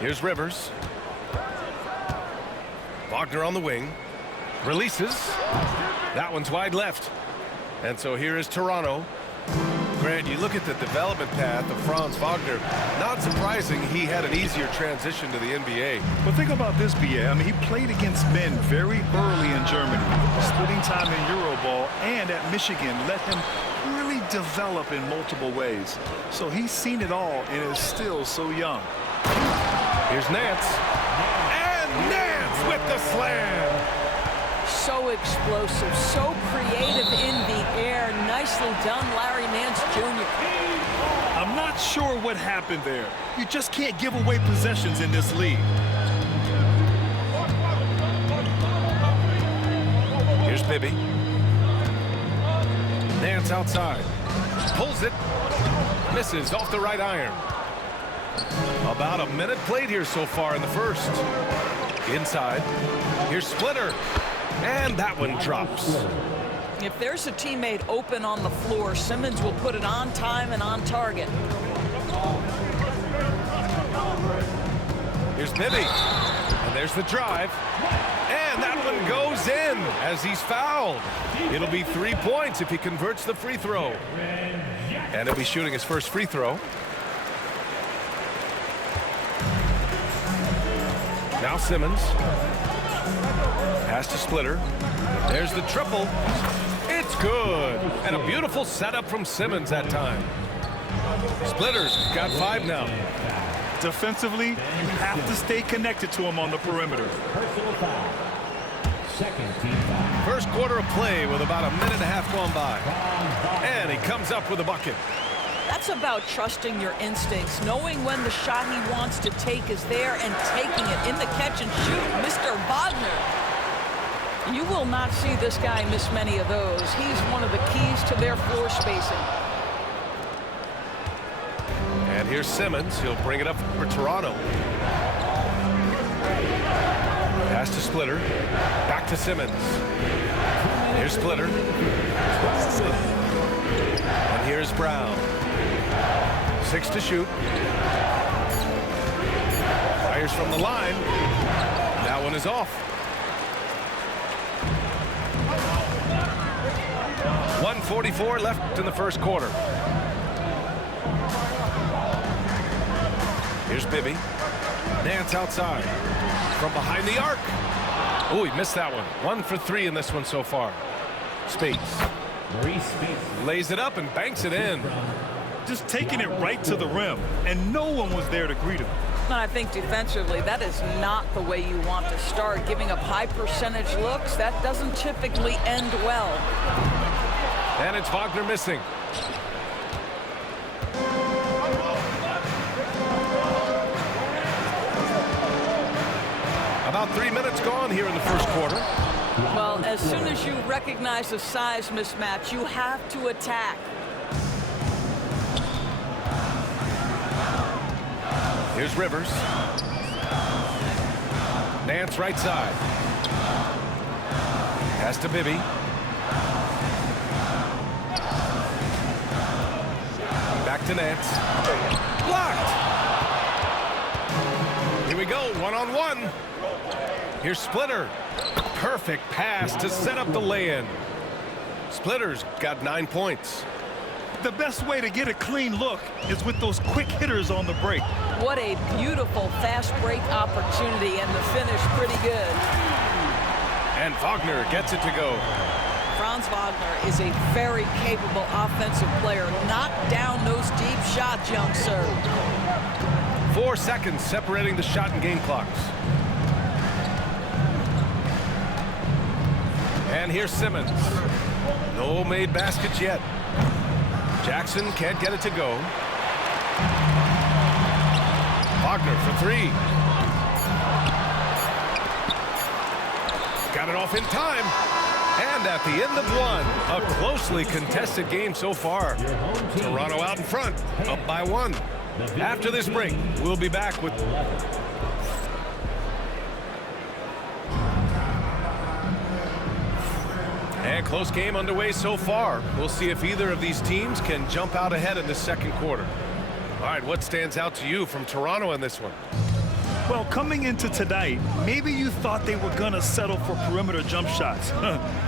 Here's Rivers. Wagner on the wing. Releases. That one's wide left. And so here is Toronto. Grant, you look at the development path of Franz Wagner. Not surprising he had an easier transition to the NBA. But think about this, BA. I mean, he played against men very early in Germany, splitting time in Euroball, and at Michigan let him really develop in multiple ways. So he's seen it all and is still so young. Here's Nance. And Nance with the slam. So explosive, so creative in the air. Nicely done, Larry Nance Jr. I'm not sure what happened there. You just can't give away possessions in this league. Here's Bibby. Nance outside. Pulls it. Misses off the right iron. About a minute played here so far in the first. Inside. Here's Splitter. And that one drops. If there's a teammate open on the floor, Simmons will put it on time and on target. Here's Bibby. And there's the drive. And that one goes in as he's fouled. It'll be 3 points if he converts the free throw. And he'll be shooting his first free throw. Now Simmons. Pass to Splitter. There's the triple. It's good. And a beautiful setup from Simmons that time. Splitter's got 5 now. Defensively, you have to stay connected to him on the perimeter. First quarter of play with about a minute and a half gone by. And he comes up with a bucket. That's about trusting your instincts, knowing when the shot he wants to take is there and taking it in the catch and shoot. Mr. Wagner. You will not see this guy miss many of those. He's one of the keys to their floor spacing. And here's Simmons. He'll bring it up for Toronto. Pass to Splitter. Back to Simmons. Here's Splitter. And here's Brown. 6 to shoot. Fires from the line. That one is off. 1:44 left in the first quarter. Here's Bibby. Nance outside. From behind the arc. Oh, he missed that one. 1 for 3 in this one so far. Spates. Lays it up and banks it in. Just taking it right to the rim, and no one was there to greet him. I think defensively, that is not the way you want to start. Giving up high percentage looks, that doesn't typically end well. And it's Wagner missing. About 3 minutes gone here in the first quarter. Well, as soon as you recognize a size mismatch, you have to attack. Here's Rivers. Nance right side. Pass to Bibby. Back to Nance. Blocked. Here we go, one-on-one. Here's Splitter. Perfect pass to set up the lay-in. Splitter's got 9 points. The best way to get a clean look is with those quick hitters on the break. What a beautiful fast break opportunity, and the finish pretty good. And Wagner gets it to go. Franz Wagner is a very capable offensive player. Knock down those deep shots, young sir. 4 seconds separating the shot and game clocks. And here's Simmons. No made baskets yet. Jackson can't get it to go. Wagner for 3. Got it off in time. And at the end of one, a closely contested game so far. Toronto out in front, up by 1. After this break, we'll be back with... And close game underway so far. We'll see if either of these teams can jump out ahead in the second quarter. All right, what stands out to you from Toronto in this one? Well, coming into tonight, maybe you thought they were going to settle for perimeter jump shots.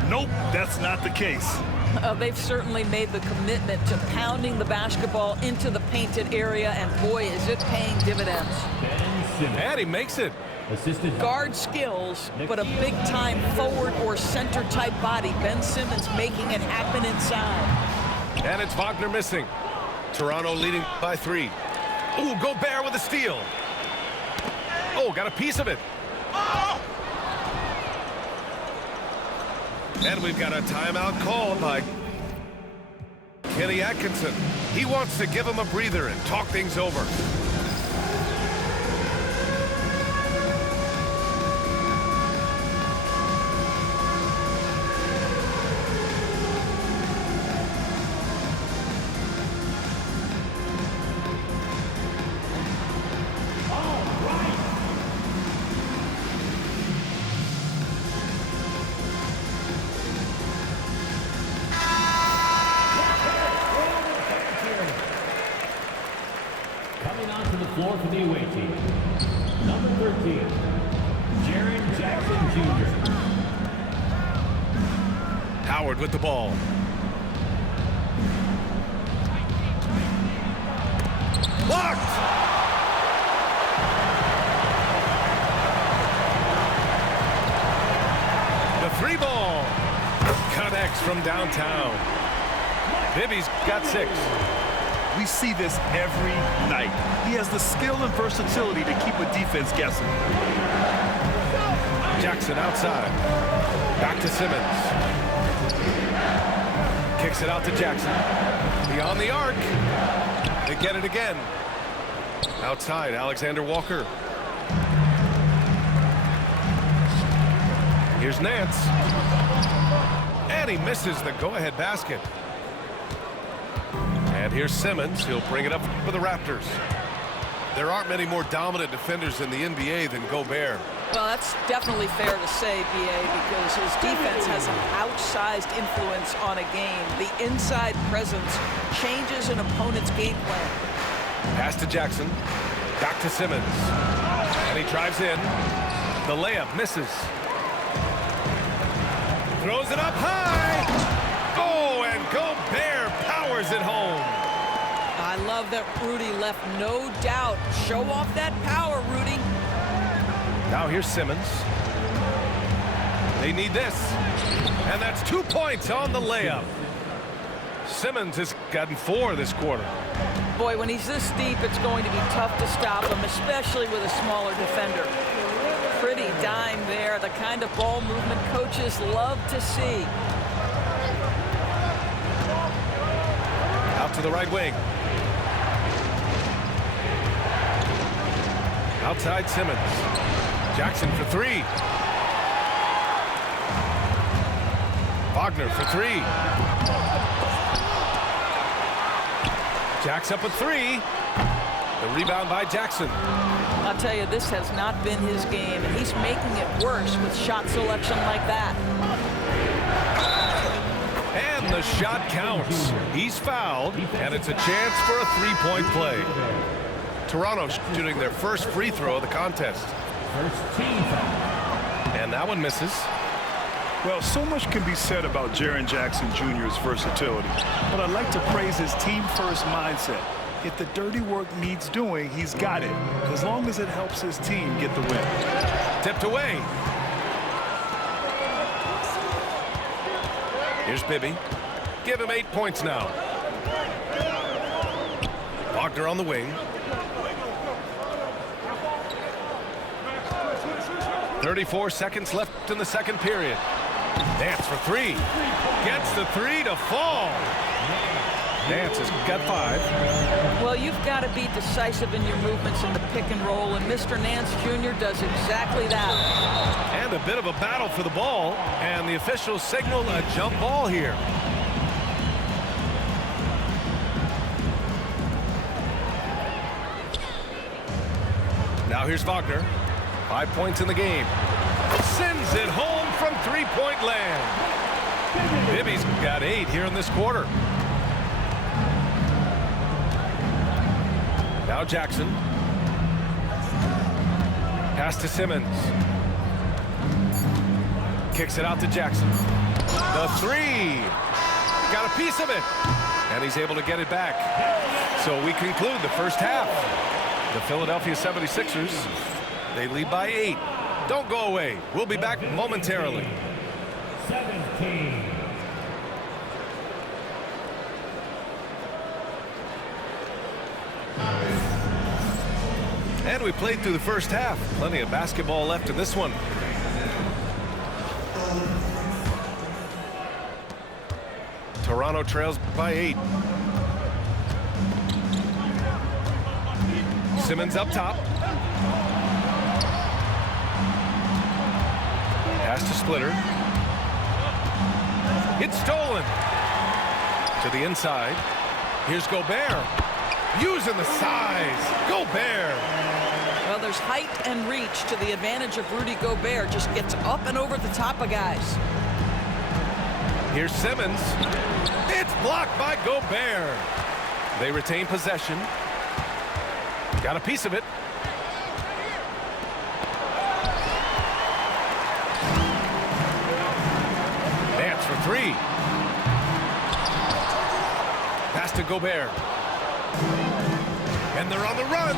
Nope, that's not the case. They've certainly made the commitment to pounding the basketball into the painted area, and boy, is it paying dividends. And he makes it. Guard skills, but a big-time forward or center-type body. Ben Simmons making it happen inside. And it's Wagner missing. Toronto leading by 3. Ooh, Gobert with a steal. Oh, got a piece of it. And we've got a timeout called by Kenny Atkinson. He wants to give him a breather and talk things over. Floor for the away team. Number 13, Jaren Jackson Jr. Howard with the ball. Blocked! The 3 ball connects from downtown. Bibby's got 6. We see this every night. He has the skill and versatility to keep a defense guessing. Jackson outside. Back to Simmons. Kicks it out to Jackson. Beyond the arc. They get it again. Outside, Alexander Walker. Here's Nance. And he misses the go-ahead basket. And here's Simmons. He'll bring it up for the Raptors. There aren't many more dominant defenders in the NBA than Gobert. Well, that's definitely fair to say, B.A., because his defense has an outsized influence on a game. The inside presence changes an opponent's game plan. Pass to Jackson. Back to Simmons. And he drives in. The layup misses. Throws it up high. Oh, and Gobert powers it home. I love that Rudy left no doubt. Show off that power, Rudy. Now here's Simmons. They need this. And that's 2 points on the layup. Simmons has gotten 4 this quarter. Boy, when he's this deep, it's going to be tough to stop him, especially with a smaller defender. Pretty dime there, the kind of ball movement coaches love to see. Out to the right wing. Outside Simmons. Jackson for 3. Wagner for 3. Jack's up at 3. The rebound by Jackson. I'll tell you, this has not been his game, and he's making it worse with shot selection like that. And the shot counts. He's fouled, and it's a chance for a 3-point play. Toronto shooting their first free throw of the contest. First team foul. And that one misses. Well, so much can be said about Jaren Jackson Jr.'s versatility, but I'd like to praise his team-first mindset. If the dirty work needs doing, he's got it, as long as it helps his team get the win. Tipped away. Here's Bibby. Give him 8 points now. Wagner on the wing. 34 seconds left in the second period. Nance for 3. Gets the 3 to fall. Nance has got 5. Well, you've got to be decisive in your movements in the pick and roll, and Mr. Nance Jr. does exactly that. And a bit of a battle for the ball, and the officials signal a jump ball here. Now here's Wagner. 5 points in the game. Sends it home from 3-point land. Bibby's got 8 here in this quarter. Now Jackson. Pass to Simmons. Kicks it out to Jackson. The 3. Got a piece of it. And he's able to get it back. So we conclude the first half. The Philadelphia 76ers, they lead by 8. Don't go away. We'll be back momentarily. 17. And we played through the first half. Plenty of basketball left in this one. Toronto trails by 8. Simmons up top. Pass to Splitter. It's stolen. To the inside. Here's Gobert. Using the size. Gobert. Well, there's height and reach to the advantage of Rudy Gobert. Just gets up and over the top of guys. Here's Simmons. It's blocked by Gobert. They retain possession. Got a piece of it. Dance for 3. Pass to Gobert. And they're on the run.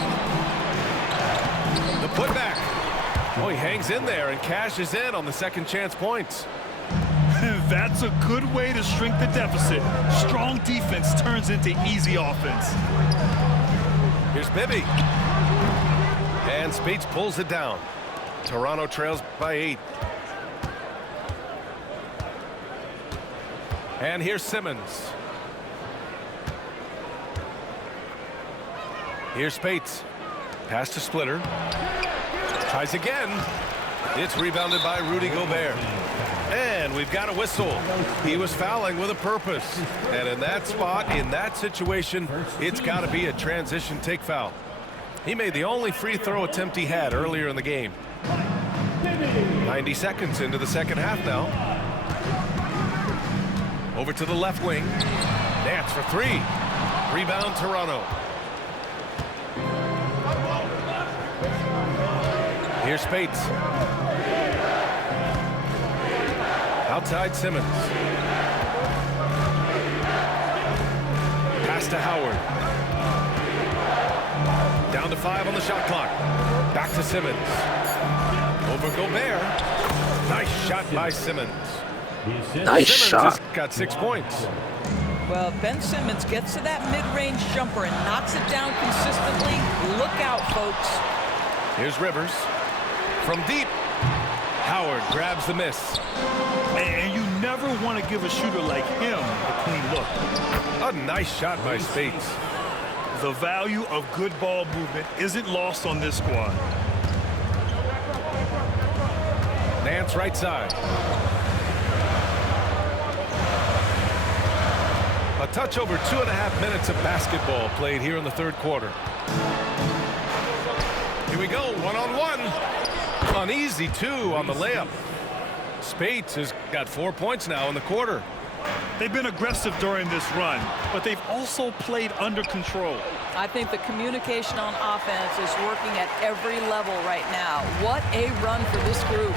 The putback. Oh, he hangs in there and cashes in on the second chance points. That's a good way to shrink the deficit. Strong defense turns into easy offense. Here's Bibby. And Spates pulls it down. Toronto trails by 8. And here's Simmons. Here's Spates. Pass to Splitter. Tries again. It's rebounded by Rudy Gobert. And we've got a whistle. He was fouling with a purpose. And in that spot, in that situation, it's got to be a transition take foul. He made the only free throw attempt he had earlier in the game. 90 seconds into the second half now. Over to the left wing. Dance for 3. Rebound Toronto. Here's Spates. Outside Simmons. Pass to Howard. Down to 5 on the shot clock. Back to Simmons. Over Gobert. Nice shot by Simmons. Nice Simmons shot. has got 6 points. Well, Ben Simmons gets to that mid-range jumper and knocks it down consistently. Look out, folks. Here's Rivers. From deep. Howard grabs the miss. And you never want to give a shooter like him a clean look. A nice shot by Spates. The value of good ball movement isn't lost on this squad. Nance right side. A touch over 2.5 minutes of basketball played here in the third quarter. Here we go, one-on-one. An easy 2 on the layup. Spates has got 4 points now in the quarter. They've been aggressive during this run, but they've also played under control. I think the communication on offense is working at every level right now. What a run for this group.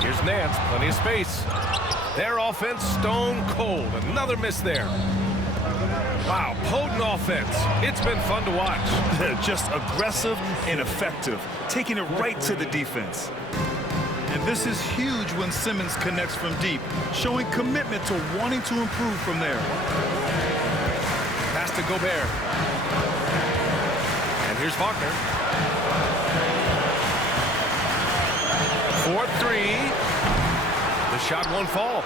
Here's Nance, plenty of space. Their offense stone cold. Another miss there. Wow, potent offense. It's been fun to watch. Just aggressive and effective, taking it right to the defense. And this is huge when Simmons connects from deep, showing commitment to wanting to improve from there. Pass to Gobert. And here's Wagner. 4-3. The shot won't fall.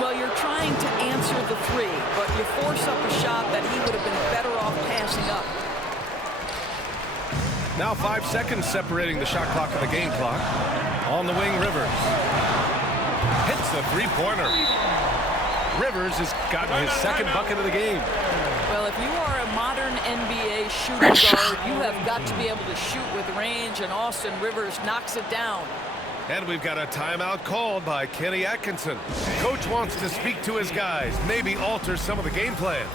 Well, you're trying to answer the 3, but you force up a shot that he would have been better off passing up. Now 5 seconds separating the shot clock and the game clock. On the wing, Rivers. Hits the 3-pointer. Rivers has gotten his second bucket of the game. Well, if you are a modern NBA shooting guard, you have got to be able to shoot with range, and Austin Rivers knocks it down. And we've got a timeout called by Kenny Atkinson. Coach wants to speak to his guys, maybe alter some of the game plan.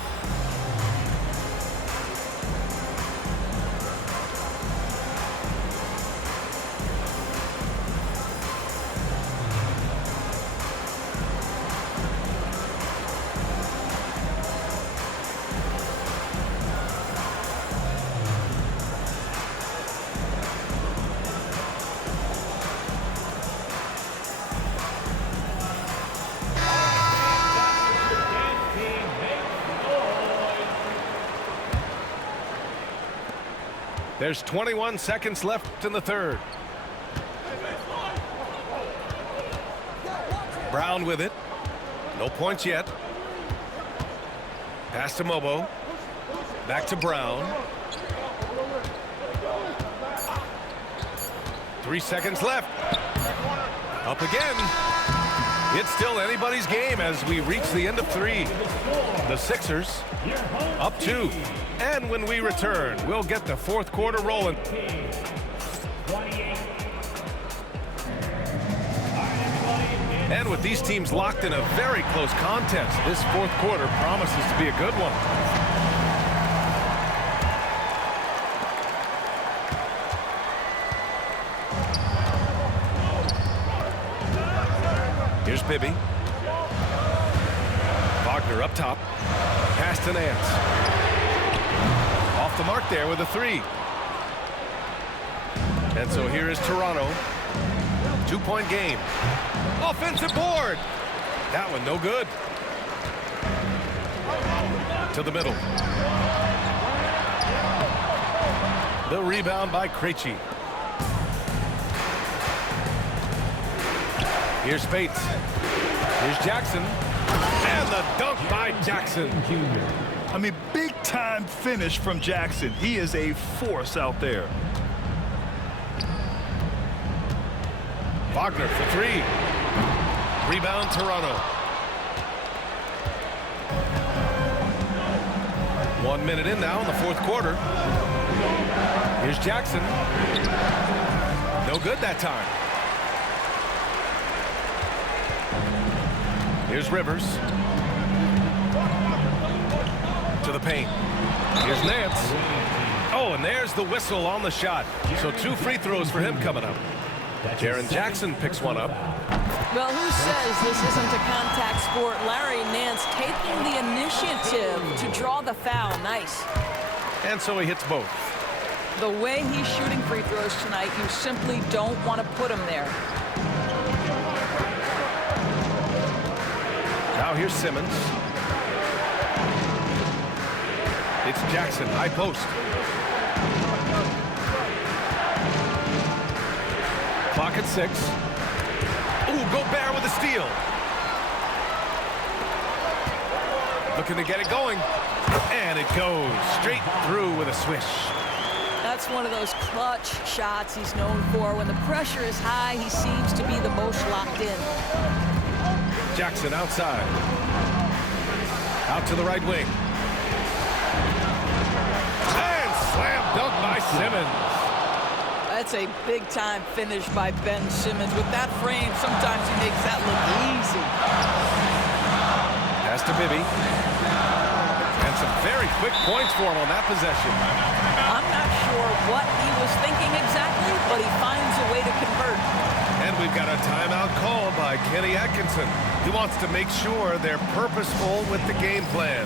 There's 21 seconds left in the third. Brown with it. No points yet. Pass to Mobo. Back to Brown. 3 seconds left. Up again. It's still anybody's game as we reach the end of 3. The Sixers up 2. And when we return, we'll get the fourth quarter rolling. And with these teams locked in a very close contest, this fourth quarter promises to be a good one. Here's Bibby. Wagner up top. Pass to Nance. Off the mark there with a 3. And so here is Toronto. 2-point game. Offensive board. That one no good. To the middle. The rebound by Krejci. Here's Spates. Here's Jackson. And the dunk by Jackson. I mean, big-time finish from Jackson. He is a force out there. Wagner for 3. Rebound, Toronto. 1 minute in now in the fourth quarter. Here's Jackson. No good that time. Here's Rivers. To the paint. Here's Nance. Oh, and there's the whistle on the shot. So 2 free throws for him coming up. Jaren Jackson picks one up. Well, who says this isn't a contact sport? Larry Nance taking the initiative to draw the foul. Nice. And so he hits both. The way he's shooting free throws tonight, you simply don't want to put him there. Now here's Simmons. It's Jackson, high post. Clock at 6. Ooh, Gobert with a steal. Looking to get it going. And it goes straight through with a swish. That's one of those clutch shots he's known for. When the pressure is high, he seems to be the most locked in. Jackson outside. Out to the right wing. And slam dunk by Simmons. That's a big-time finish by Ben Simmons. With that frame, sometimes he makes that look easy. Pass to Bibby. And some very quick points for him on that possession. I'm not sure what he was thinking exactly, but he finds a way to convert. And we've got a timeout called by Kenny Atkinson. He wants to make sure they're purposeful with the game plan.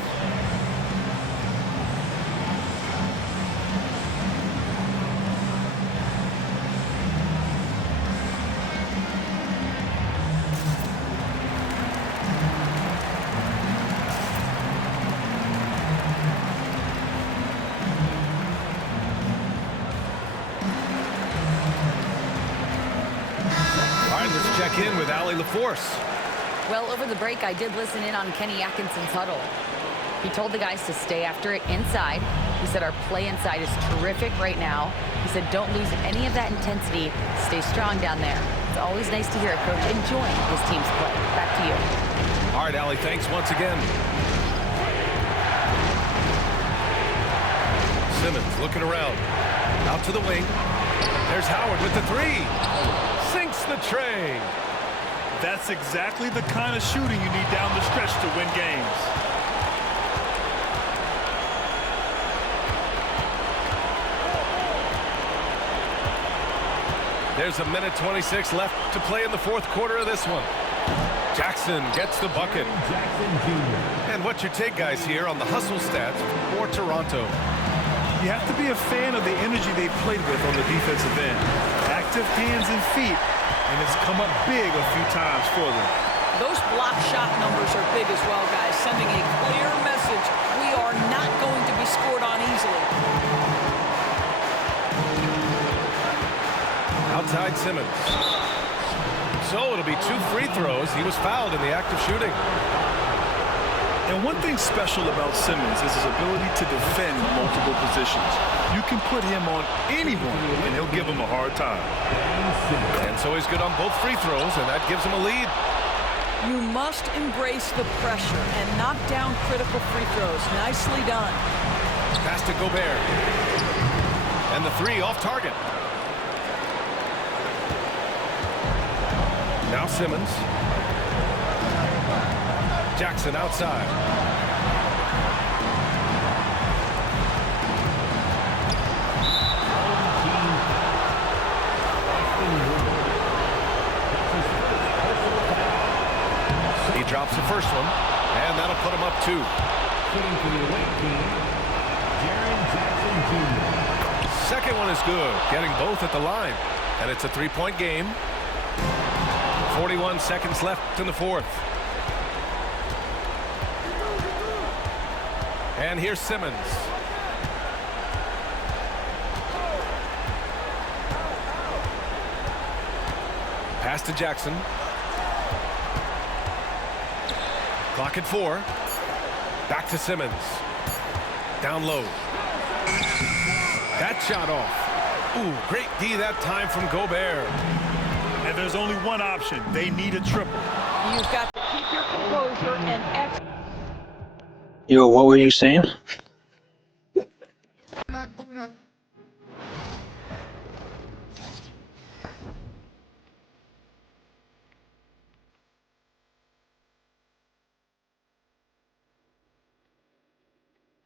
Check in with Allie LaForce. Well, over the break, I did listen in on Kenny Atkinson's huddle. He told the guys to stay after it inside. He said our play inside is terrific right now. He said don't lose any of that intensity. Stay strong down there. It's always nice to hear a coach enjoying his team's play. Back to you. All right, Allie, thanks once again. Simmons looking around. Out to the wing. There's Howard with the 3. sinks the tray. That's exactly the kind of shooting you need down the stretch to win games. There's a minute 26 left to play in the fourth quarter of this one. Jackson gets the bucket. Jackson Jr. And what's your take, guys, here on the hustle stats for Toronto? You have to be a fan of the energy they've played with on the defensive end. Active hands and feet, and it's come up big a few times for them. Those block shot numbers are big as well, guys, sending a clear message. We are not going to be scored on easily. Outside Simmons. So it'll be 2 free throws. He was fouled in the act of shooting. And one thing special about Simmons is his ability to defend multiple positions. You can put him on anyone, and he'll give him a hard time. And so he's good on both free throws, and that gives him a lead. You must embrace the pressure and knock down critical free throws. Nicely done. Pass to Gobert. And the 3 off target. Now Simmons. Jackson outside. He drops the first one, and that'll put him up 2. Shooting for the away team, Jaren Jackson Jr. Second one is good, getting both at the line. And it's a 3-point game. 41 seconds left in the fourth. And here's Simmons. Pass to Jackson. Clock at 4. Back to Simmons. Down low. That shot off. Ooh, great D that time from Gobert. And there's only one option. They need a triple. You've got to keep your composure and Yo, what were you saying?